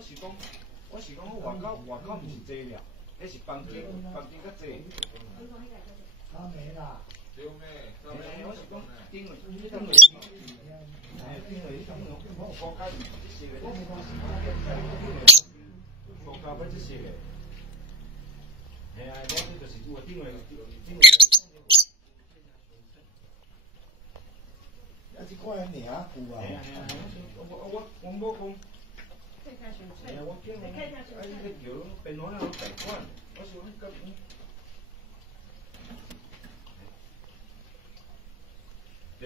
我是讲外口毋是这了，迄是房间较济。他没啦。对咩？我是讲顶位，国家这些个，国家要这些个，哎呀，我这就是我顶位。啊，这块尔有啊。我某讲。哎呀，我见我迄个桥变哪样贷款，我想讲对，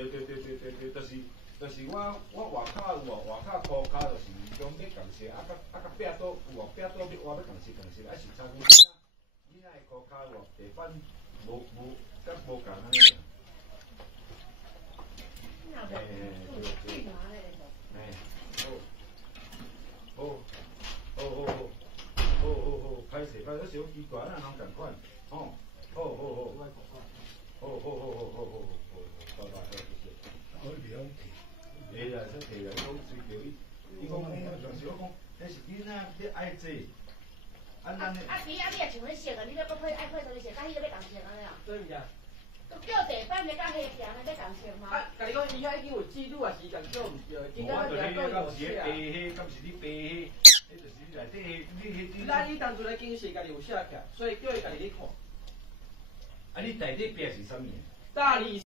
就是我外口有外口涂骹就是讲要共色，甲壁倒有壁倒我要共色，啊是差不多。你那涂骹有地板无共安尼。好，歹势，有时好奇怪，咱拢共款，好，拜拜，谢谢。我了解。会啦，说摕来讲追求伊讲，就是我讲，迄是囡仔要爱做，咱。你也像迄色啊，你要爱配什么色？甲迄个要共色安尼啊？对毋对？都叫地板要甲黑墙的要共色吗？甲你讲，伊遐已经有记录啊，时间叫毋对，今仔日还有写。白迄，敢是你白迄？迄就是内底你。咱伊当初来经视，家己有写起来，所以叫伊家己去看。啊，你内底壁是啥物？大理。